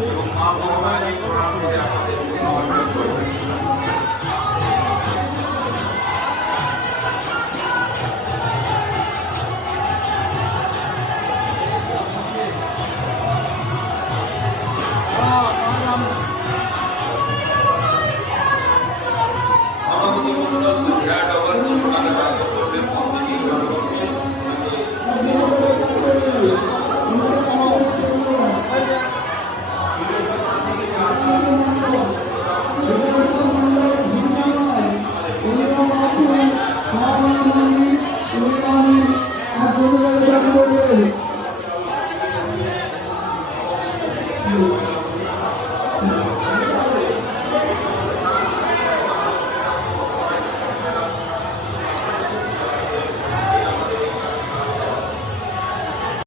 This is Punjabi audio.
ਆਪ ਹੋਣਾ ਜੀ ਪ੍ਰੋਗਰਾਮ ਦੇ ਆਪ ਦੇ it.